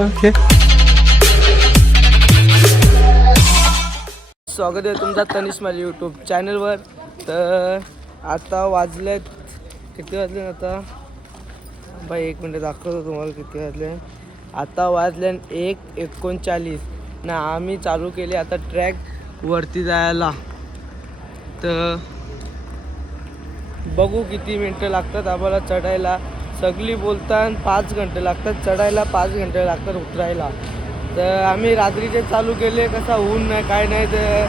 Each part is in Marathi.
ओके. स्वागत आहे तुमचा तनिष माझ्या यूट्यूब चॅनलवर. तर आता वाजलेत किती वाजले आता बाई, 1 मिनिट दाखवतो तुम्हाला किती वाजले. आता वाजले 1:39 ना. आम्ही चालू केले आता ट्रॅक वरती जायला. तर बघू किती मिनटं लागतात आम्हाला चढायला. सगळी बोलतात 5 घंटे लागतात चढायला, 5 घंटे लागतात उतरायला. तर आम्ही रात्रीचे चालू केले, कसा ऊन नाही काय नाही तर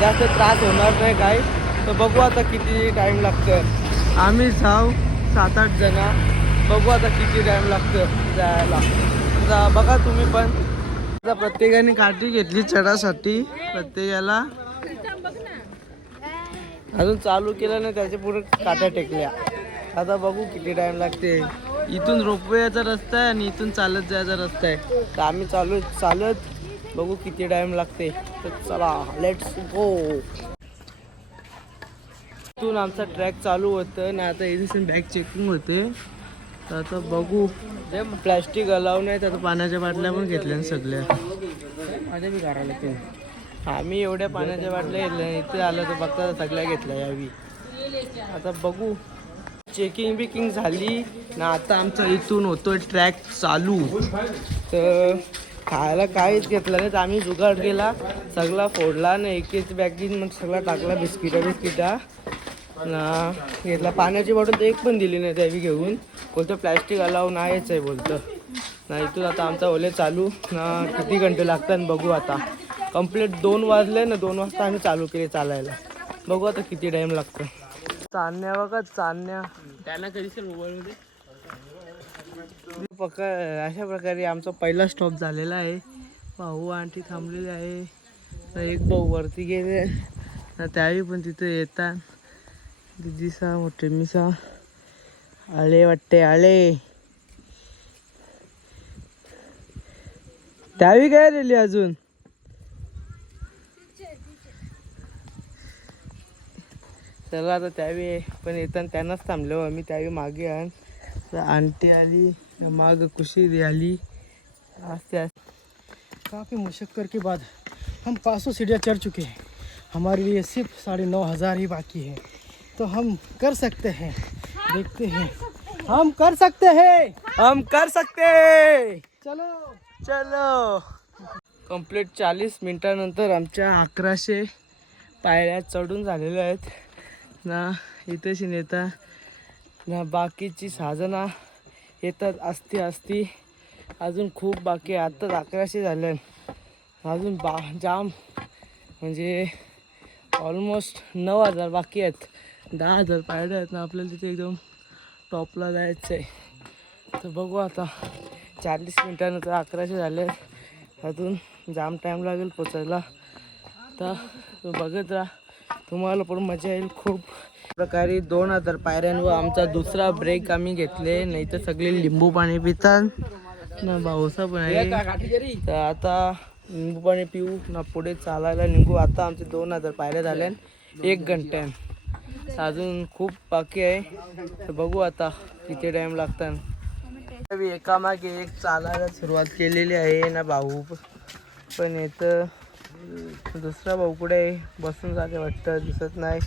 जास्त त्रास होणार नाही काय. तर बघू आता किती टाईम लागतं. आम्ही 7-8 जण, बघू आता किती टाईम लागतं जायला. आता बघा तुम्ही पण. आता प्रत्येकाने काठी घेतली चढासाठी प्रत्येकाला. अजून चालू केलं नाही, त्याच्या पुढे काट्या टेकल्या. आता बघू किती टाईम लागते. इथून रोपवेचा रस्ता आहे आणि इथून चालत जायचा रस्ता आहे. तर आम्ही चालत बघू किती टाईम लागते. तर चला लेट्स गो. इथून आमचा ट्रॅक चालू होतं आणि आता इथून बॅग चेकिंग होते. तर आता बघू. प्लॅस्टिक अलाव नाही तर पाण्याच्या बाटल्या पण घेतल्या सगळ्या. माझ्या बी घराला ते आम्ही एवढ्या पाण्याच्या बाटल्या घेतल्या. इथे आलं तर बघता सगळ्या घेतल्या यावी. आता बघू. चेकिंग बिकिंग झाली ना. आता आमचा इथून होतोय ट्रॅक चालू. तर खायला काहीच घेतलं नाही तर आम्ही जुगाड केला, सगळा फोडला ना. एक बॅगीन मग सगळा टाकला. बिस्किटा ना घेतला. पाण्याची बॉटल तर एक पण दिली नाही त्यावी घेऊन. बोलतं प्लॅस्टिक अलाव नाहीच आहे बोलतं ना. इथून आता आमचा ओले चालू ना. किती घंटे लागतात बघू आता. कंप्लीट 2 वाजले ना. 2 वाजता आम्ही चालू केले चालायला. बघू आता किती टाईम लागतं. चालण्या बघा चालण्या त्यांना कधी सर मोबाईलमध्ये अशा प्रकारे आमचा पहिला स्टॉप झालेला आहे. भाऊ आंटी थांबलेली आहे. तर एक भाऊ वरती गेले ना. त्यावेळी पण तिथे येतात. दिदीसा मोठे मिसा आले वाटते आले. त्यावेळी काय राहिली अजून. चला आता त्यावेळी पण येताना त्यांनाच थांबलो आम्ही. त्यावेळी मागे आंटी आली माग, खुशी आली. आस्ते काफ़ी मुशक्क़त के बाद हम 500 सीढ़ियाँ चढ़ चुके हैं. हमारे लिए सिर्फ 9,500 ही बाकी है. तो हम कर सकते हैं. देखते हैं हम कर सकते हैं. हम कर सकते. चलो चलो. कंप्लीट 40 मिनिटानंतर आमच्या 1100 पायऱ्या चढून झालेल्या आहेत ना. इथेशी नेता ना. बाकीची साधना येतात असती अजून खूप बाकी आहे. आत्ताच 1100 झाले. अजून जाम म्हणजे ऑलमोस्ट 9,000 बाकी आहेत. 10,000 पायऱ्या आहेत ना. आपल्याला तिथे एकदम टॉपला जायचं आहे. तर बघू आता. 40 मिनिटानंतर 1100 झाले. अजून जाम टाईम लागेल पोचायला. तर बघत राहा, तुम्हाला पण मजा येईल खूप. प्रकारे 2,000 पायऱ्यांवर आमचा दुसरा ब्रेक आम्ही घेतले. नाही तर सगळे लिंबू पाणी पितात ना. भाऊसा पण आहे. तर आता लिंबू पाणी पिऊ ना. पुढे चालायला निघू. आता आमचे 2,000 पायऱ्या झाल्या 1 घंट्यात. अजून खूप बाकी आहे. तर बघू आता किती टाईम लागतात. एकामागे एक चालायला सुरुवात केलेली आहे ना. भाऊ पण येतं. दुसरा भाऊ कुठे बसून जाते वाटतं, दिसत नाही.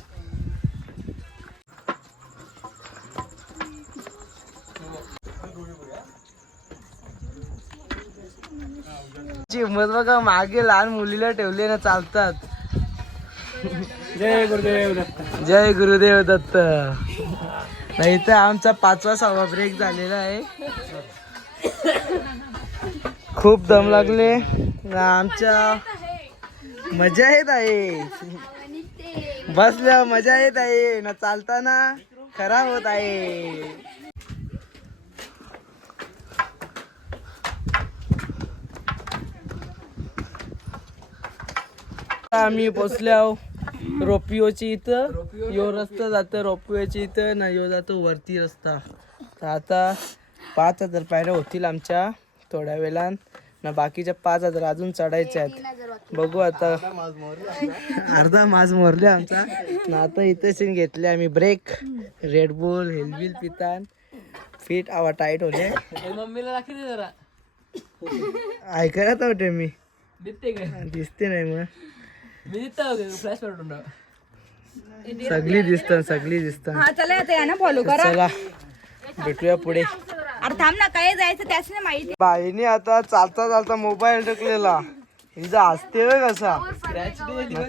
हिंमत बघा. मागे लहान मुलीला ठेवले ना चालतात. जय गुरुदेव दत्त. जय गुरुदेव दत्त. नाही तर आमचा 5वा-6वा ब्रेक झालेला आहे. खूप दम लागले ना. आमच्या मजा येत आहे. बसल्यावर मजा येत आहे ना. चालताना खराब होत आहे. आम्ही पोचल्याव रोपिओची इथं. यो रस्ता जातं रोपवेची इथं ना. यो जातो वरती रस्ता. तर आता 5,000 पायऱ्या होतील आमच्या थोड्या वेळान ना. बाकीच्या 5,000 अजून चढायच्या आहेत. बघू आता. अर्धा माज मोरले आमचा ना. आता इथेच घेतले आम्ही ब्रेक. रेडबुल हेल्बिल पितान फिट आवा टाईट होले. मम्मीला दाखवते जरा. ऐकायला तर वाटते मी दिसते का दिसते नाही मग मी दिसतो फ्लॅश पडून सगळी दिसतात हा चला आता या ना फॉलो करा. चला भेटूया पुढे. अरे थांब ना काय जायचं त्याच नाही माहिती. बाईने आता चालता मोबाईल टाकलेला हिचा हसते होय कसा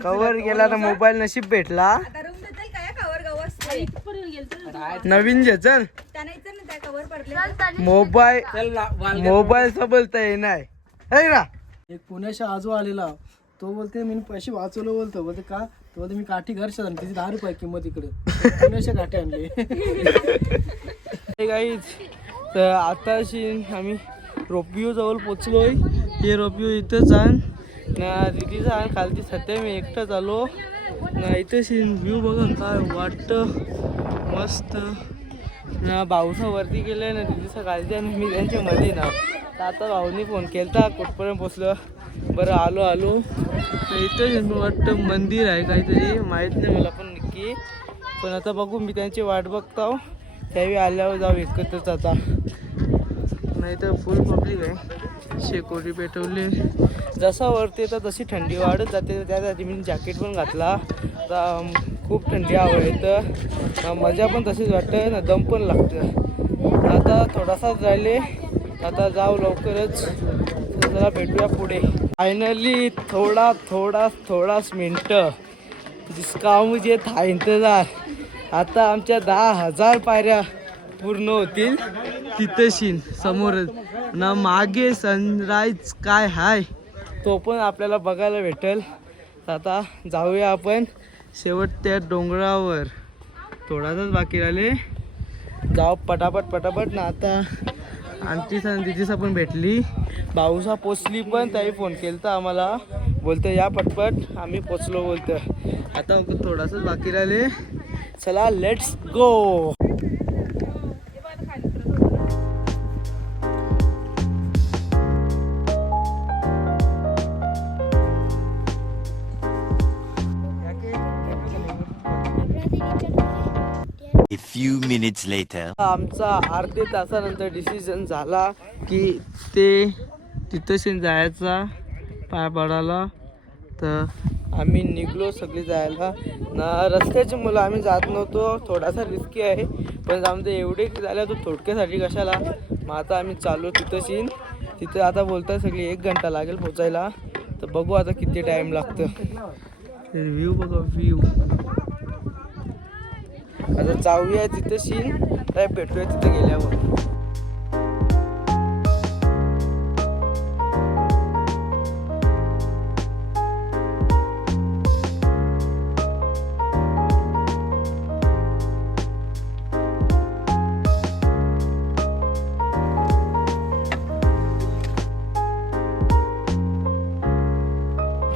कवर गेला तर मोबाईल नशीब भेटला. आता रूम देतील काय कवर गवस नवीन घे चल त्याने ना त्या कवर पडले. मोबाईलचा बोलता येणार है ना. एक पुण्याच्या आजू आलेला तो बोलते मी पैसे वाचवलं बोलतो बोलते का तो बोलते मी काठी घर शेजारी त्याची 10 रुपये किंमत इकडे पुण्याच्या काठी आणली. गाईज तर आताशी आम्ही रोपिओ जवळ पोचलोय. हे रोपिओ इथंच आण ना दिदीचा आण खालती सध्या मी एकटाच आलो ना. इथंशी व्ह्यू बघा काय वाटतं मस्त ना. भाऊसा वरती गेलाय ना दिदीचा खालती आणि मी त्यांच्या मध्ये ना. तर आता भाऊनी फोन केलता कुठपर्यंत पोचलं बरं आलो तर इथं वाटतं मंदिर आहे काहीतरी माहीत नाही मला पण नक्की. पण आता बघू मी त्यांची वाट बघतो त्यावेळी आल्यावर जाऊ एकत्रच. आता नाही तर फुल पब्लिक आहे. शेकोटी पेटवली जसा वरती येतं तशी थंडी वाढत जाते. त्यासाठी मी जॅकेट पण घातला. आता खूप थंडी आवडतं मजा पण तशीच वाटतं ना. दम पण लागतं. आता थोडासाच राहिले आता जाऊ लवकरच. जरा भेटूया पुढे. फायनली थोडाच मिनटं जिसका मुझे था इंतजार. आता आमच्या 10,000 पायऱ्या पूर्ण होतील. तिथं समोरच ना मागे सनराईज काय हाय तो पण आपल्याला बघायला भेटेल. आता जाऊया आपण शेवट त्या डोंगरावर. थोडासाच बाकी राहिले जाऊ पटापट ना. आता आमची दिदीसा पण भेटली. भाऊसा पोचली पण त्याही फोन केलता आम्हाला बोलतं या पटपट आम्ही पोचलो बोलतं. आता थोडासाच बाकी राहिले. चला let's go. A few minutes later. आमचा अर्धे तासानंतर डिसिजन झाला की ते तिथं जायचा पाय पडायला. तर आम्ही निघलो सगळी जायला ना. रस्त्याची मुलं आम्ही जात नव्हतो. थोडासा रिस्की आहे पण आमचे एवढे झाल्या तो थोडक्यासाठी कशाला. मग आता आम्ही चालू तिथं आता बोलतात सगळी 1 घंटा लागेल पोचायला. तर बघू आता किती टाईम लागतं. व्ह्यू बघा व्ह्यू. आता जाऊया तिथं काय भेटूया तिथं गेल्यावर.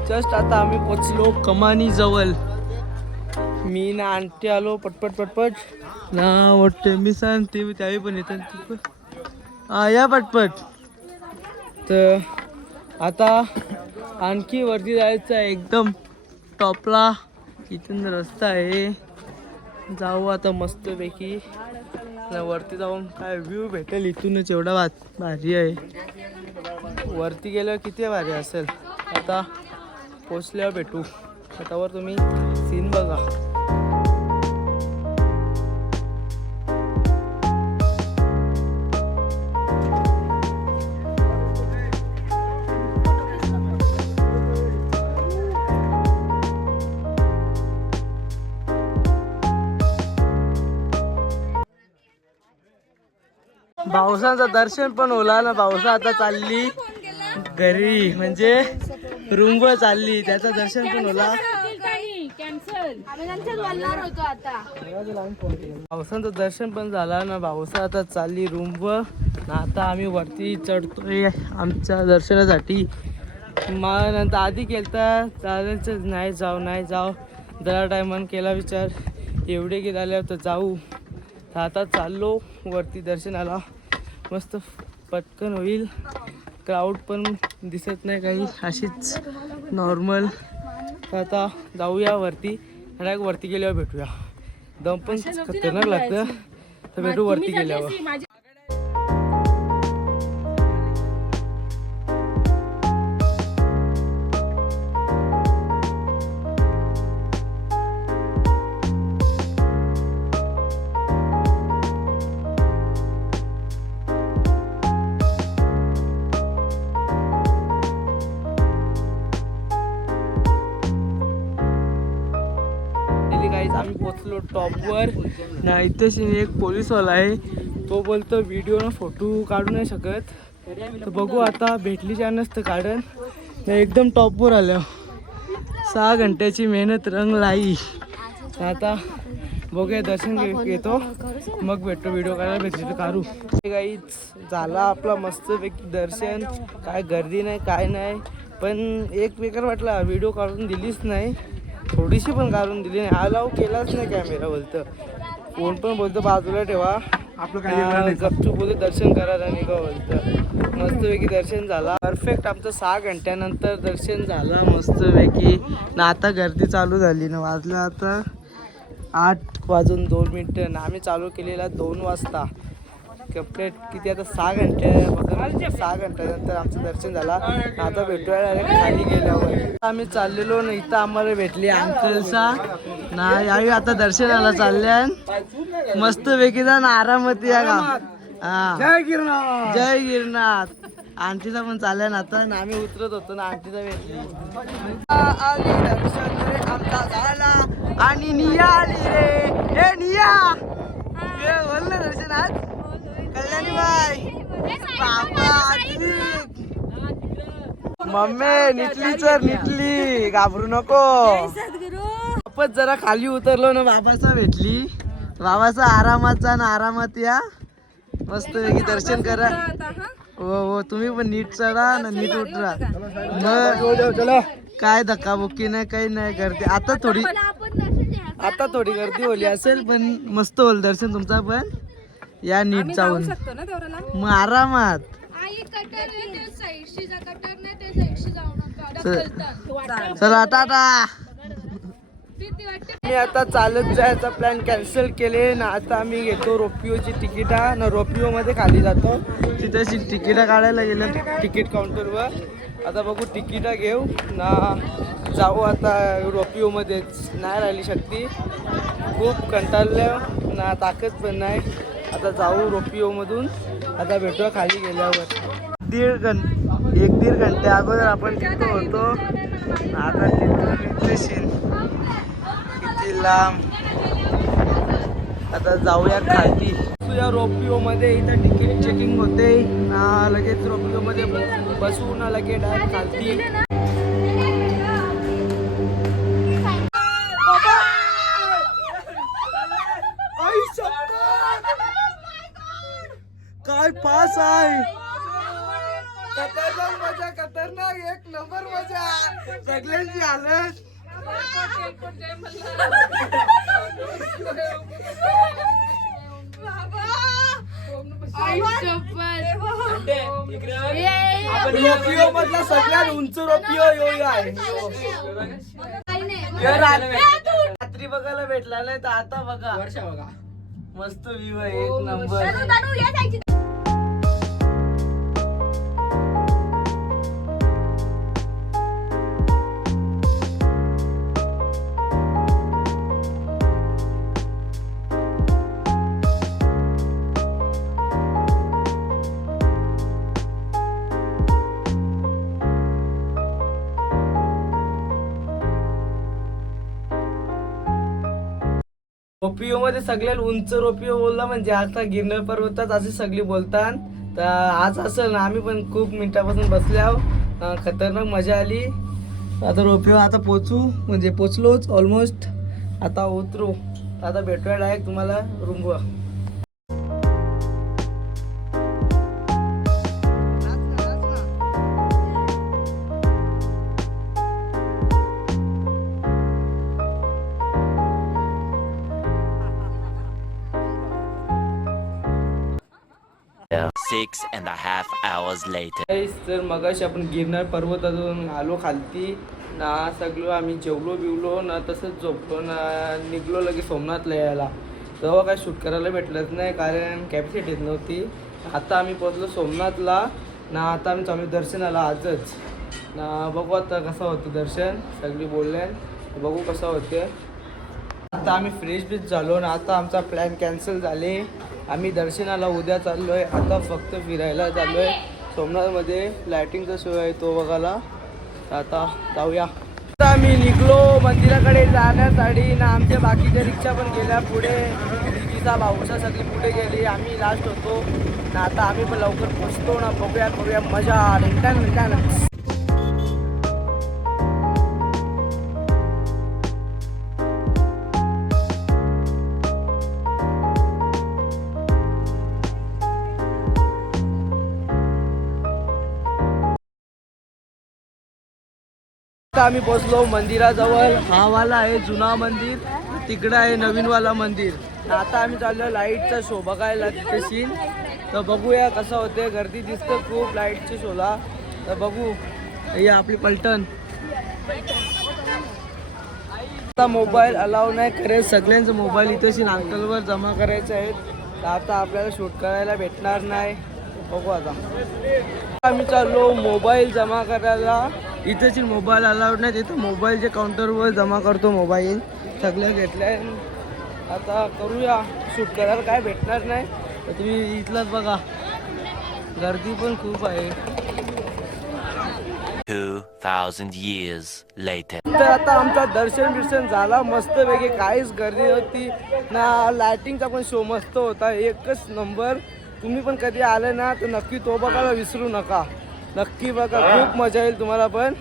जस्ट आता आम्ही पोचलो कमानी जवळ. मी ना आणते आलो पटपट ना. वाटतं मी सांगते त्यावेळी पण येतात या पटपट. तर आता आणखी वरती जायचं आहे एकदम टॉपला. इथून रस्ता आहे जाऊ आता मस्तपैकी वरती जाऊन काय व्ह्यू भेटेल इथूनच. एवढा भारी आहे. वरती गेल्यावर किती भारी असेल. आता पोचल्यावर भेटू. त्यावर तुम्ही सीन बघा. भाऊसांचं दर्शन पण होला ना. भाऊसा आता चालली घरी म्हणजे रूमवर चालली. त्याचं दर्शन पण होला. भाऊसांचं दर्शन पण झाला ना. भाऊसा आता चालली रूमवर ना. आता आम्ही वरती चढतोय आमच्या दर्शनासाठी. मग नंतर आधी केलता चालायचं नाही जाऊ जरा टायमान केला विचार एवढे गेल्यावर तर जाऊ. तर आता चाललो वरती दर्शनाला. मस्त पटकन होईल. क्राऊड पण दिसत नाही काही अशीच नॉर्मल. तर आता जाऊया वरती. डायरेक्ट वरती गेल्यावर भेटूया. दम पण खतरनाक लागतं. तर भेटू वरती गेल्यावर. टॉपवर ना. इथेच एक पोलीसवाला आहे, तो बोलतो व्हिडिओ ना फोटो काढू नाही शकत. तर बघू आता भेटली चान्स तर काढन. एकदम टॉपवर आलं. 6 घंट्याची मेहनत रंग लाई. आता बघूया दर्शन घेतो मग भेटतो. व्हिडिओ काढायला भेटली तर काढू. काहीच झाला आपला मस्तपैकी दर्शन. काय गर्दी नाही काय नाही, पण एक बेकार वाटला व्हिडिओ काढून दिलीच नाही. थोडीशी पण काढून दिली नाही. अलाव केलाच नाही कॅमेरा. बोलतं फोन पण बोलतं बाजूला ठेवा, आपलं गपचूप बोलतो दर्शन करायला निघा. बोलतं मस्तपैकी दर्शन झाला परफेक्ट. आमचं 6 घंट्यानंतर दर्शन झाला मस्तपैकी ना. आता गर्दी चालू झाली ना. वाजलं आता 8:02 ना. आम्ही चालू केलेला 2 वाजता. कंप्लीट किती आता 6 घंटे. 6 घंट्यानंतर आमचं दर्शन झाला. आता भेटूया खाली गेल्यावर. आम्ही चाललेलो ना, इथं आम्हाला भेटली अंकलचा ना. यावेळी आता दर्शनाला चालल्या मस्तपैकी जा ना. आरामात या का. हा जय गिरनाथ जय गिरनाथ. आंटीचा पण चालल्या ना आता. आम्ही उतरत होतो ना, आंटीचा भेटली. आली दर्शन रे आमचा झाला आणि निया आली रे. हे निया बोल ना दर्शन आज. कल्याणी बाई बाबा मम्मी निटली चर निटली. घाबरू नको. आपण जरा खाली उतरलो ना, बाबाचा भेटली. बाबाचा आरामाचा ना. आरामात या मस्तपैकी दर्शन करा. हो हो तुम्ही पण नीट चढा ना, नीट उतरा. मग काय धक्काबुक्की नाही काही नाही. गर्दी आता थोडी गर्दी होली असेल, पण मस्त होईल दर्शन तुमचा पण. या नीट जाऊन मग आरामात. चला टाटा. मी आता चालत जायचा प्लॅन कॅन्सल केले ना. आता आम्ही घेतो रोपिओची तिकीटा ना. रोपिओ मध्ये खाली जातो, तिथे तिकीटा काढायला गेलं तिकीट काउंटरवर. आता बघू तिकीटा घेऊ ना. जाऊ आता रोपिओ मध्येच. नाही राहिली शक्ती, खूप कंटाळलं ना, ताकद पण नाही. आता जाऊ रोपिओ मधून. आता भेटूया खाली गेल्यावर. 1.5 घंटे अगोदर आपण तिथं होतो. आता तिथून किती लांब. आता जाऊया खाली या रोपिओ मध्ये. इथं तिकीट चेकिंग होते ना. लगेच रोपिओ मध्ये बसू ना, लगेच डायरेक्ट खालती. काय पास आहे. खतरनाक मजा, खतरनाक. 1 नंबर मजा. सगळ्यांची हालत. रोपिओ मधला सगळ्यात उंच रोपिओ आहे. रात्री बघायला भेटला नाही तर आता बघा. मस्त व्ह्यू आहे. 1 नंबर. रोपिओ मध्ये सगळ्यात उंच रोपिओ बोलला म्हणजे आता गिरनार पर्वतात असे सगळे बोलतात. तर आज असं ना, आम्ही पण खूप मिनिटापासून बसले आहोत. खतरनाक मजा आली. आता रोपिओ आता म्हणजे पोचलोच ऑलमोस्ट. आता उतरू. आता भेटूया डायरेक्ट तुम्हाला रूमवर. Six and a half hours later. तर मगाशी आपण गिरनार पर्वतातून आलो खालती ना. सगळं आम्ही जेवलो बिवलो ना, तसंच झोपलो ना. निघलो लगेच सोमनाथला यायला. तेव्हा काय शूट करायला भेटलंच नाही, कारण कॅपॅसिटी नव्हती. आता आम्ही पोहोचलो सोमनाथला ना. आता आम्ही चालू दर्शनाला आजच ना. बघू आता कसं होतं दर्शन. सगळी बोलले बघू कसं होते. आता आम्ही फ्रेश बीच झालो ना. आता आमचा प्लॅन कॅन्सल झाले. आम्ही दर्शनाला उद्या चाललो आहे. आता फक्त फिरायला चाललो आहे. सोमनाथमध्ये लायटिंगचा शो आहे तो बघायला. आता जाऊया. आता आम्ही निघलो मंदिराकडे जाण्यासाठी ना. आमच्या बाकीच्या रिक्षा पण गेल्या पुढे. तिचा भाऊसा सगळी पुढे गेली, आम्ही लास्ट होतो ना. आता आम्ही पण लवकर पोचतो ना. बघूया करूया मजा. मिनिटान आता आम्ही पोचलो मंदिराजवळ. हा वाला आहे जुना मंदिर, तिकडं आहे नवीन वाला मंदिर. आता आम्ही चाललो लाईटचा शो बघायला तिथे सीन. तर बघूया कसं होते. गर्दी दिसतं खूप लाईटच्या शोला. तर बघू. ही आपली पलटण. आता मोबाईल अलाव नाही करे. सगळ्यांचं मोबाईल इथे सीन अंकलवर जमा करायचे आहेत. तर आता आपल्याला शूट करायला भेटणार नाही. बघू आता. आम्ही चाललो मोबाईल जमा करायला. इथेच मोबाईल अलाउड नाही. तिथं मोबाईलच्या काउंटरवर जमा करतो मोबाईल. सगळ्या घेतल्या. आता करूया. शूट करायला काय भेटणार नाही. तर तुम्ही इथलाच बघा. गर्दी पण खूप आहे. 2,000 years later. तर आता आमचा दर्शन झाला मस्तपैकी. काहीच गर्दी नव्हती ना. लायटिंगचा पण शो मस्त होता. एकच नंबर. तुम्ही पण कधी आले ना तर नक्की तो बघायला विसरू नका. नक्की बघा. खूप मजा येईल तुम्हाला पण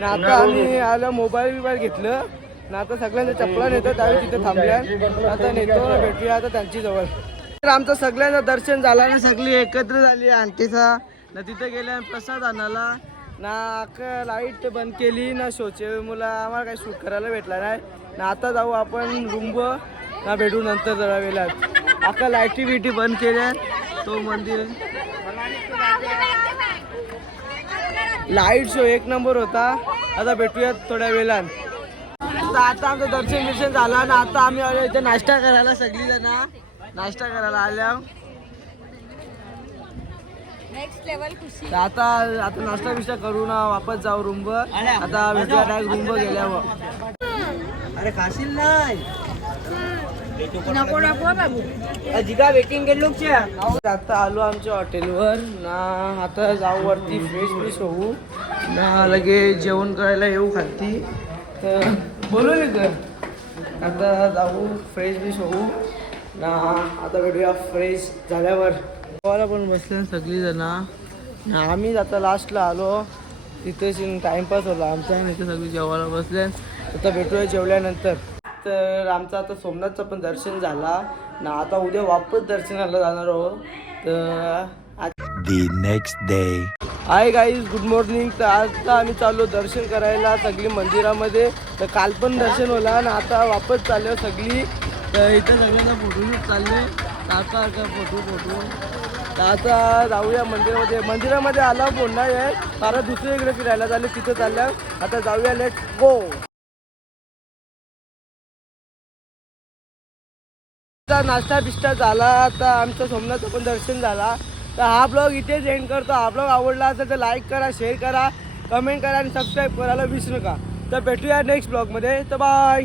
ना. आता आम्ही आलं मोबाईल घेतलं ना. आता सगळ्यांच्या चपला नेतो त्यावेळी तिथे थांबल्या. आता नेतो भेटूया आता त्यांची जवळ. तर आमचं सगळ्यांचं दर्शन झालं ना. सगळी एकत्र झाली आंटीचा ना. तिथे गेल्या प्रसाद आणायला ना. अख्खा लाईट बंद केली ना. शोचे मुलं आम्हाला काही शूट करायला भेटला नाही ना. आता जाऊ आपण रूम ना. भेटू नंतर जरा वेळात. अख्खा लाईटी बिटी बंद केल्या. तो मंदिर लाईट शो एक नंबर होता. आता भेटूयात थोड्या वेळात. आता आमचं दर्शन झाला ना. आता आम्ही आलो इथे नाश्ता करायला. सगळी जण नाश्ता करायला आल्या. नेक्स्ट लेवल खुशी. आता नाश्ता बिष्टा करू ना. वापस जाऊ रूमवर. आता भेटूया डायरेक्ट रूमवर गेल्यावर. अरे खाशील नाही. नको बाबू. जिगा वेटिंग केली लोकच्या. आता आलो आमच्या हॉटेलवर ना. आता जाऊ वरती फ्रेश होऊ ना. लगे जेवण करायला येऊ खाती. तर बोलू कर. आता जाऊ फ्रेश होऊ ना. आता भेटूया फ्रेश झाल्यावर. जेवायला पण बसले सगळी जण. आम्ही आता लास्टला आलो. तिथे टाइमपास होला आमचा. इथे सगळी जेवायला बसले. आता भेटूया जेवल्यानंतर. तर आमचं आता सोमनाथचं पण दर्शन झाला ना. आता उद्या वापस दर्शनाला जाणार आहोत. तर The next day. Hi guys, good morning. तर आता आम्ही चाललो दर्शन करायला सगळी मंदिरामध्ये. तर काल पण दर्शन होला ना. आता वापस चाललो सगळी. तर इथं सगळ्यांना फोटोशूट चालले. काका फोटो. तर आता जाऊया मंदिरामध्ये आला फोन नाही आहे. कारण दुसरीकडे फिरायला चालले. तिथं चाललं. आता जाऊया. Let's go. नाश्ता बिष्टा झाला. आता आमचं सोमनाथचं पण दर्शन झाला. तर हा ब्लॉग इथेच एंड करतो. हा ब्लॉग आवडला असेल तर लाईक करा, शेअर करा, कमेंट करा आणि सबस्क्राईब करायला विसरू नका. तर भेटूया नेक्स्ट ब्लॉगमध्ये. तर बाय.